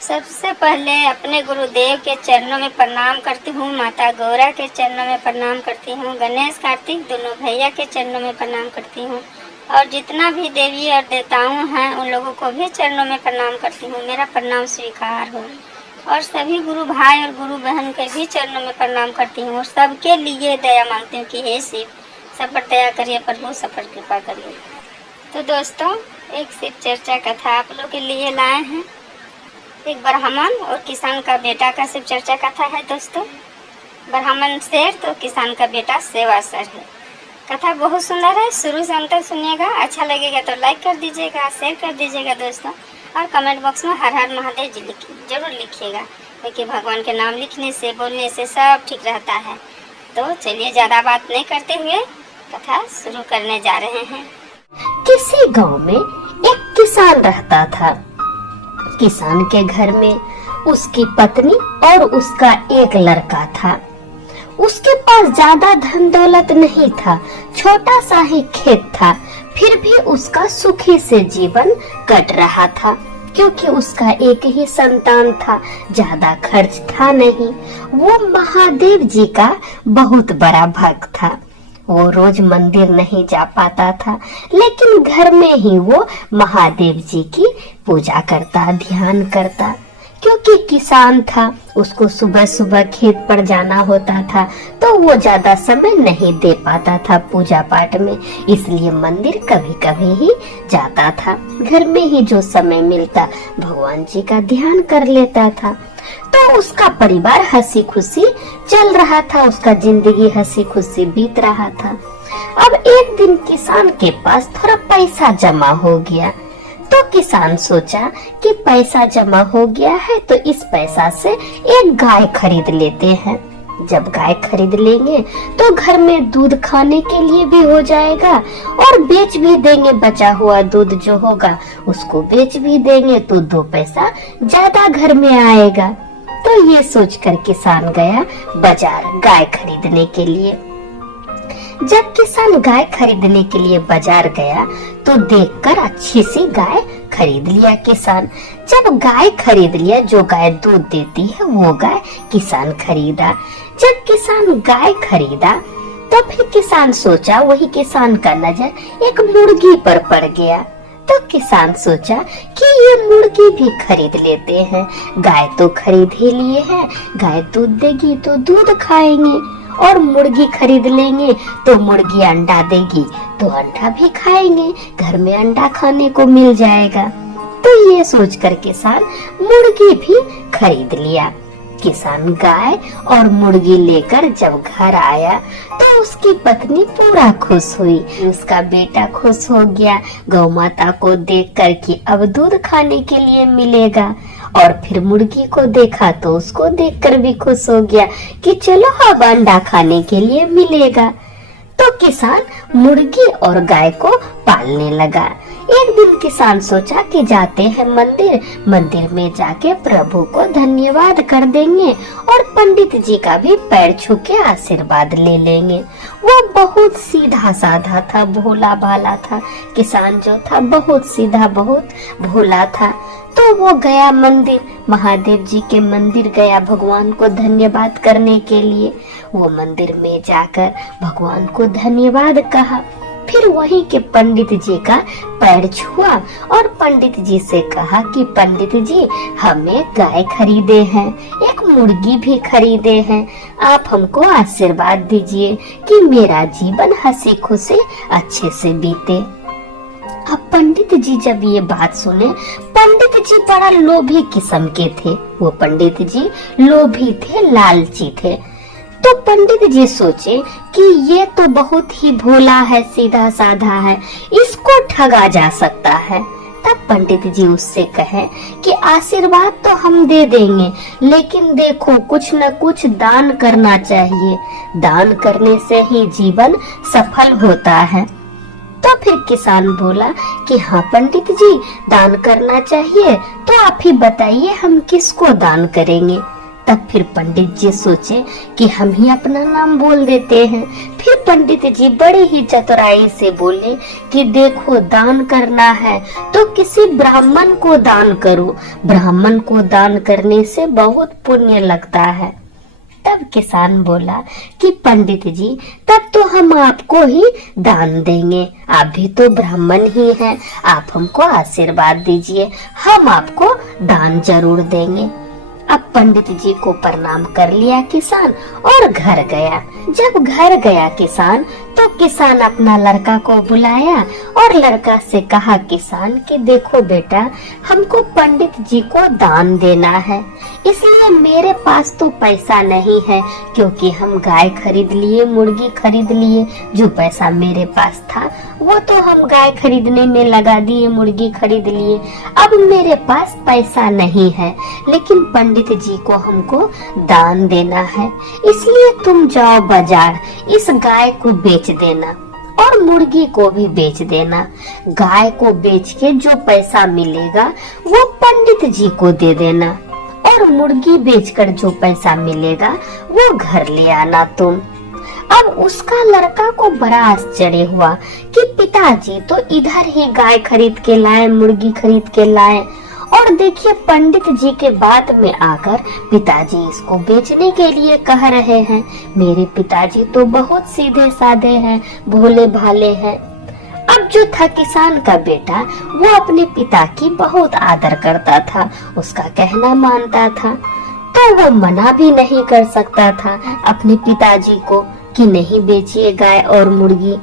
सबसे पहले अपने गुरुदेव के चरणों में प्रणाम करती हूँ, माता गौरा के चरणों में प्रणाम करती हूँ, गणेश कार्तिक दोनों भैया के चरणों में प्रणाम करती हूँ और जितना भी देवी और देवताओं हैं उन लोगों को भी चरणों में प्रणाम करती हूँ। मेरा प्रणाम स्वीकार हो। और सभी गुरु भाई और गुरु बहन के भी चरणों में प्रणाम करती हूँ और सबके लिए दया मांगती हूँ कि हे शिव, सब पर दया करिए प्रभु, सब पर कृपा करिए। तो दोस्तों, एक शिव चर्चा कथा आप लोग के लिए लाए हैं। एक ब्राह्मण और किसान का बेटा का शिव चर्चा कथा है दोस्तों। ब्राह्मण शेर तो किसान का बेटा सेवासर है। कथा बहुत सुंदर है, शुरू से अंत तक सुनिएगा। अच्छा लगेगा तो लाइक कर दीजिएगा, शेयर कर दीजिएगा दोस्तों, और कमेंट बॉक्स में हर हर महादेव जी जरूर लिखिएगा, क्योंकि भगवान के नाम लिखने से बोलने से सब ठीक रहता है। तो चलिए ज़्यादा बात नहीं करते हुए कथा शुरू करने जा रहे हैं। किसी गांव में एक किसान रहता था। किसान के घर में उसकी पत्नी और उसका एक लड़का था। उसके पास ज्यादा धन दौलत नहीं था, छोटा सा ही खेत था, फिर भी उसका सुखी से जीवन कट रहा था, क्योंकि उसका एक ही संतान था, ज्यादा खर्च था नहीं। वो महादेव जी का बहुत बड़ा भक्त था। वो रोज मंदिर नहीं जा पाता था, लेकिन घर में ही वो महादेव जी की पूजा करता, ध्यान करता। क्योंकि किसान था, उसको सुबह सुबह खेत पर जाना होता था, तो वो ज्यादा समय नहीं दे पाता था पूजा पाठ में, इसलिए मंदिर कभी कभी ही जाता था। घर में ही जो समय मिलता भगवान जी का ध्यान कर लेता था। तो उसका परिवार हंसी खुशी चल रहा था, उसका जिंदगी हंसी खुशी बीत रहा था। अब एक दिन किसान के पास थोड़ा पैसा जमा हो गया, तो किसान सोचा कि पैसा जमा हो गया है तो इस पैसा से एक गाय खरीद लेते हैं। जब गाय खरीद लेंगे तो घर में दूध खाने के लिए भी हो जाएगा और बेच भी देंगे, बचा हुआ दूध जो होगा उसको बेच भी देंगे तो 2 पैसा ज्यादा घर में आएगा। तो ये सोचकर किसान गया बाजार गाय खरीदने के लिए। जब किसान गाय खरीदने के लिए बाजार गया तो देखकर अच्छी सी गाय खरीद लिया किसान। जब गाय खरीद लिया, जो गाय दूध देती है वो गाय किसान खरीदा। जब किसान गाय खरीदा तो फिर किसान सोचा, वही किसान का नजर एक मुर्गी पर पड़ गया। तो किसान सोचा कि ये मुर्गी भी खरीद लेते हैं, गाय तो खरीद ही लिए हैं, गाय दूध देगी तो दूध खाएंगे, और मुर्गी खरीद लेंगे तो मुर्गी अंडा देगी तो अंडा भी खाएंगे, घर में अंडा खाने को मिल जाएगा। तो ये सोचकर किसान मुर्गी भी खरीद लिया। किसान गाय और मुर्गी लेकर जब घर आया तो उसकी पत्नी पूरा खुश हुई, उसका बेटा खुश हो गया गौ माता को देखकर कि अब दूध खाने के लिए मिलेगा। और फिर मुर्गी को देखा तो उसको देखकर भी खुश हो गया कि चलो अब अंडा खाने के लिए मिलेगा। तो किसान मुर्गी और गाय को पालने लगा। एक दिन किसान सोचा कि जाते हैं मंदिर, मंदिर में जाके प्रभु को धन्यवाद कर देंगे और पंडित जी का भी पैर छू के आशीर्वाद ले लेंगे। वो बहुत सीधा साधा था, भोला भाला था। किसान जो था बहुत सीधा, बहुत भोला था। तो वो गया मंदिर, महादेव जी के मंदिर गया भगवान को धन्यवाद करने के लिए। वो मंदिर में जाकर भगवान को धन्यवाद कहा, फिर वहीं के पंडित जी का पैर छुआ और पंडित जी से कहा कि पंडित जी, हमें गाय खरीदे हैं, एक मुर्गी भी खरीदे हैं, आप हमको आशीर्वाद दीजिए कि मेरा जीवन हंसी खुशी अच्छे से बीते। अब पंडित जी जब ये बात सुने, पंडित जी बड़ा लोभी किस्म के थे। वो पंडित जी लोभी थे, लालची थे। तो पंडित जी सोचे कि ये तो बहुत ही भोला है, सीधा साधा है, इसको ठगा जा सकता है। तब पंडित जी उससे कहे कि आशीर्वाद तो हम दे देंगे, लेकिन देखो कुछ न कुछ दान करना चाहिए, दान करने से ही जीवन सफल होता है। तो फिर किसान बोला कि हाँ पंडित जी, दान करना चाहिए, तो आप ही बताइए हम किसको दान करेंगे। तब फिर पंडित जी सोचे कि हम ही अपना नाम बोल देते हैं। फिर पंडित जी बड़े ही चतुराई से बोले कि देखो, दान करना है तो किसी ब्राह्मण को दान करो, ब्राह्मण को दान करने से बहुत पुण्य लगता है। तब किसान बोला कि पंडित जी, तब तो हम आपको ही दान देंगे, आप भी तो ब्राह्मण ही हैं, आप हमको आशीर्वाद दीजिए, हम आपको दान जरूर देंगे। अब पंडित जी को प्रणाम कर लिया किसान और घर गया। जब घर गया किसान तो किसान अपना लड़का को बुलाया और लड़का से कहा किसान कि देखो बेटा, हमको पंडित जी को दान देना है, इसलिए मेरे पास तो पैसा नहीं है, क्योंकि हम गाय खरीद लिए, मुर्गी खरीद लिए, जो पैसा मेरे पास था वो तो हम गाय खरीदने में लगा दिए, मुर्गी खरीद लिए, अब मेरे पास पैसा नहीं है, लेकिन पंडित जी को हमको दान देना है, इसलिए तुम जाओ बाजार, इस गाय को बेच देना और मुर्गी को भी बेच देना। गाय को बेच के जो पैसा मिलेगा वो पंडित जी को दे देना और मुर्गी बेचकर जो पैसा मिलेगा वो घर ले आना तुम। अब उसका लड़का को बड़ा आश्चर्य हुआ कि पिताजी तो इधर ही गाय खरीद के लाए, मुर्गी खरीद के लाए, और देखिए पंडित जी के बात में आकर पिताजी इसको बेचने के लिए कह रहे हैं। मेरे पिताजी तो बहुत सीधे साधे हैं, भोले भाले हैं। अब जो था किसान का बेटा, वो अपने पिता की बहुत आदर करता था, उसका कहना मानता था, तो वो मना भी नहीं कर सकता था अपने पिताजी को कि नहीं बेचिए गाय और मुर्गी,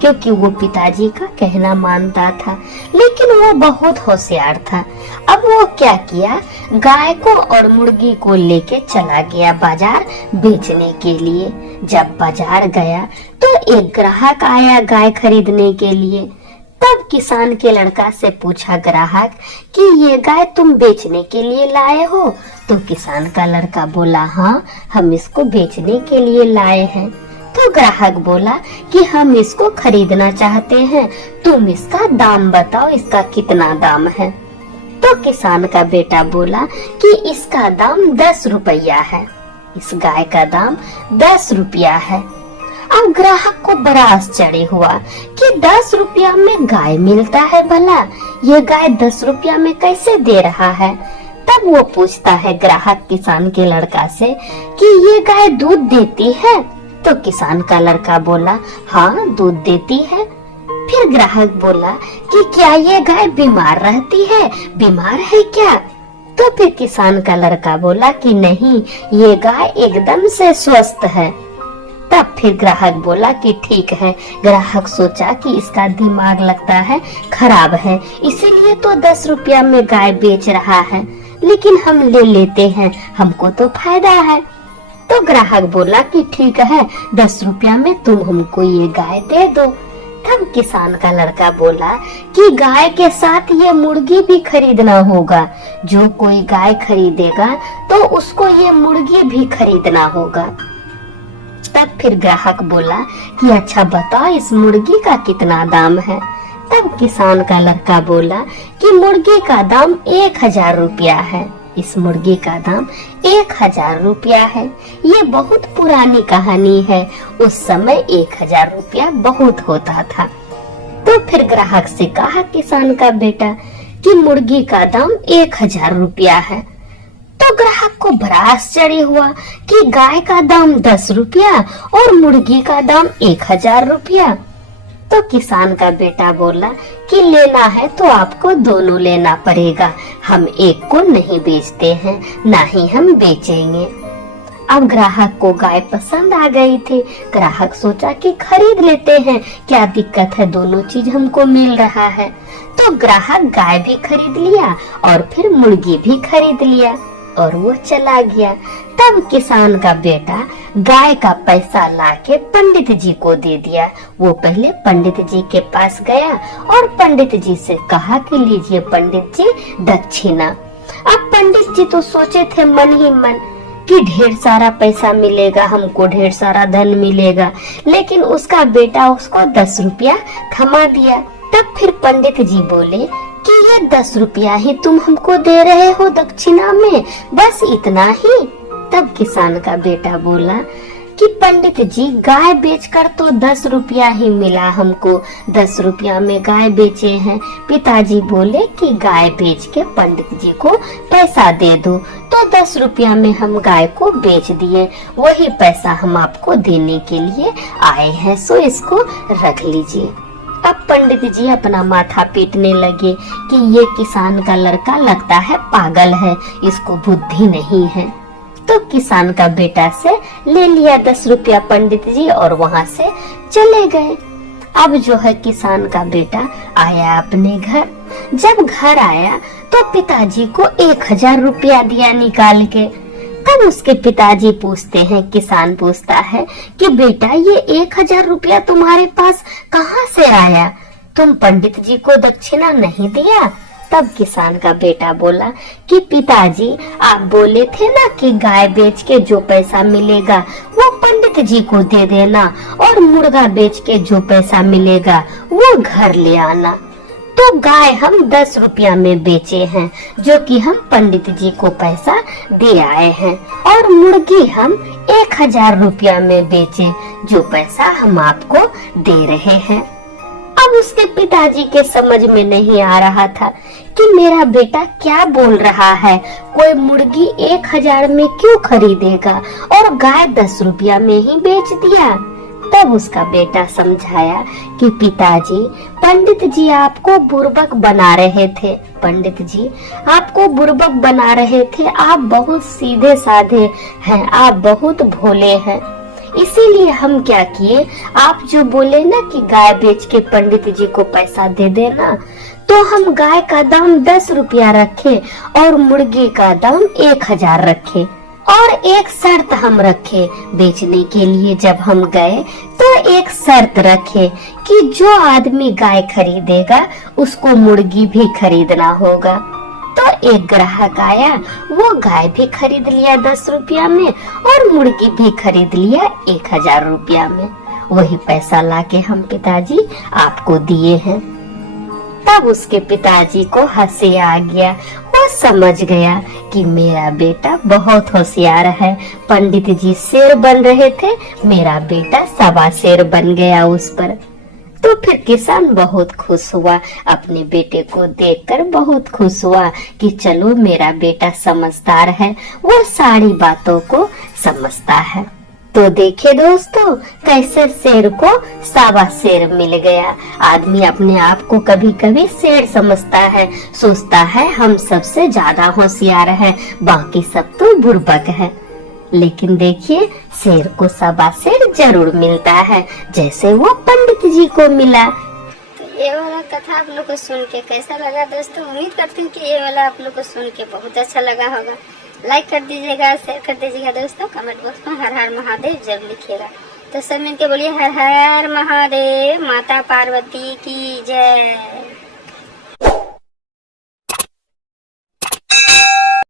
क्योंकि वो पिताजी का कहना मानता था। लेकिन वो बहुत होशियार था। अब वो क्या किया, गाय को और मुर्गी को लेके चला गया बाजार बेचने के लिए। जब बाजार गया तो एक ग्राहक आया गाय खरीदने के लिए। तब किसान के लड़का से पूछा ग्राहक कि ये गाय तुम बेचने के लिए लाए हो? तो किसान का लड़का बोला, हाँ, हम इसको बेचने के लिए लाए हैं। तो ग्राहक बोला कि हम इसको खरीदना चाहते हैं, तुम इसका दाम बताओ, इसका कितना दाम है? तो किसान का बेटा बोला कि इसका दाम 10 रुपया है, इस गाय का दाम 10 रुपया है। अब ग्राहक को बड़ा आश्चर्य हुआ कि 10 रुपया में गाय मिलता है भला, ये गाय 10 रुपया में कैसे दे रहा है? तब वो पूछता है ग्राहक किसान के लड़का से कि ये गाय दूध देती है? तो किसान का लड़का बोला, हाँ, दूध देती है। फिर ग्राहक बोला कि क्या ये गाय बीमार रहती है, बीमार है क्या? तो फिर किसान का लड़का बोला कि नहीं, ये गाय एकदम से स्वस्थ है। तब फिर ग्राहक बोला कि ठीक है। ग्राहक सोचा कि इसका दिमाग लगता है खराब है, इसीलिए तो 10 रुपया में गाय बेच रहा है, लेकिन हम ले लेते हैं, हमको तो फायदा है। तो ग्राहक बोला कि ठीक है, 10 रुपया में तुम हमको ये गाय दे दो। तब किसान का लड़का बोला कि गाय के साथ ये मुर्गी भी खरीदना होगा, जो कोई गाय खरीदेगा तो उसको ये मुर्गी भी खरीदना होगा। तब फिर ग्राहक बोला कि अच्छा बताओ, इस मुर्गी का कितना दाम है? तब किसान का लड़का बोला कि मुर्गी का दाम 1000 रुपया है, इस मुर्गी का दाम 1000 रुपया है। ये बहुत पुरानी कहानी है, उस समय 1000 रुपया बहुत होता था। तो फिर ग्राहक से कहा किसान का बेटा कि मुर्गी का दाम 1000 रुपया है। तो ग्राहक को बड़ा आश्चर्य हुआ कि गाय का दाम 10 रुपया और मुर्गी का दाम 1000 रुपया। तो किसान का बेटा बोला कि लेना है तो आपको दोनों लेना पड़ेगा, हम एक को नहीं बेचते हैं, ना ही हम बेचेंगे। अब ग्राहक को गाय पसंद आ गई थी। ग्राहक सोचा कि खरीद लेते हैं, क्या दिक्कत है, दोनों चीज हमको मिल रहा है। तो ग्राहक गाय भी खरीद लिया और फिर मुर्गी भी खरीद लिया और वो चला गया। तब किसान का बेटा गाय का पैसा लाके पंडित जी को दे दिया। वो पहले पंडित जी के पास गया और पंडित जी से कहा कि लीजिए पंडित जी दक्षिणा। अब पंडित जी तो सोचे थे मन ही मन कि ढेर सारा पैसा मिलेगा, हमको ढेर सारा धन मिलेगा, लेकिन उसका बेटा उसको 10 रुपया थमा दिया। तब फिर पंडित जी बोले कि ये 10 रुपया ही तुम हमको दे रहे हो दक्षिणा में, बस इतना ही? तब किसान का बेटा बोला कि पंडित जी, गाय बेचकर तो 10 रुपया ही मिला हमको, 10 रुपया में गाय बेचे हैं। पिताजी बोले कि गाय बेच के पंडित जी को पैसा दे दो, तो 10 रुपया में हम गाय को बेच दिए, वही पैसा हम आपको देने के लिए आए हैं, सो इसको रख लीजिए। अब पंडित जी अपना माथा पीटने लगे कि ये किसान का लड़का लगता है पागल है, इसको बुद्धि नहीं है। तो किसान का बेटा से ले लिया 10 रुपया पंडित जी और वहां से चले गए। अब जो है किसान का बेटा आया अपने घर। जब घर आया तो पिताजी को 1000 रुपया दिया निकाल के। तब उसके पिताजी पूछते हैं, किसान पूछता है कि बेटा, ये 1000 रुपया तुम्हारे पास कहाँ से आया? तुम पंडित जी को दक्षिणा नहीं दिया? तब किसान का बेटा बोला कि पिताजी, आप बोले थे ना कि गाय बेच के जो पैसा मिलेगा वो पंडित जी को दे देना और मुर्गा बेच के जो पैसा मिलेगा वो घर ले आना। तो गाय हम 10 रुपया में बेचे हैं, जो कि हम पंडित जी को पैसा दे आए हैं, और मुर्गी हम 1000 रुपया में बेचे, जो पैसा हम आपको दे रहे हैं। अब उसके पिताजी के समझ में नहीं आ रहा था कि मेरा बेटा क्या बोल रहा है, कोई मुर्गी 1000 में क्यों खरीदेगा और गाय 10 रुपया में ही बेच दिया। तब उसका बेटा समझाया कि पिताजी, पंडित जी आपको बुर्बक बना रहे थे, पंडित जी आपको बुर्बक बना रहे थे, आप बहुत सीधे साधे हैं, आप बहुत भोले हैं, इसीलिए हम क्या किए, आप जो बोले ना कि गाय बेच के पंडित जी को पैसा दे देना, तो हम गाय का दाम 10 रुपया रखे और मुर्गी का दाम 1000 रखे, और एक शर्त हम रखे बेचने के लिए। जब हम गए तो एक शर्त रखे कि जो आदमी गाय खरीदेगा उसको मुर्गी भी खरीदना होगा। तो एक ग्राहक आया, वो गाय भी खरीद लिया 10 रुपया में और मुर्गी भी खरीद लिया 1000 रुपया में। वही पैसा लाके हम पिताजी आपको दिए हैं। तब उसके पिताजी को हंसी आ गया, वो समझ गया कि मेरा बेटा बहुत होशियार है। पंडित जी शेर बन रहे थे, मेरा बेटा 1.25 शेर बन गया उस पर। तो फिर किसान बहुत खुश हुआ, अपने बेटे को देखकर बहुत खुश हुआ कि चलो मेरा बेटा समझदार है, वो सारी बातों को समझता है। तो देखिए दोस्तों, कैसे शेर को 1.25 शेर मिल गया। आदमी अपने आप को कभी कभी शेर समझता है, सोचता है हम सबसे ज्यादा होशियार हैं, बाकी सब तो बुर्बक है। लेकिन देखिए, शेर को 1.25 शेर जरूर मिलता है, जैसे वो पंडित जी को मिला। तो ये वाला कथा आप लोग को सुन के कैसा लगा दोस्तों? उम्मीद करती हूँ कि ये वाला आप लोग को सुन के बहुत अच्छा लगा होगा। लाइक कर दीजिएगा, शेयर कर दीजिएगा दोस्तों, कमेंट बॉक्स में हर हर महादेव जरूर लिखिएगा। तो सब मिलके बोलिए हर हर महादेव, माता पार्वती की जय।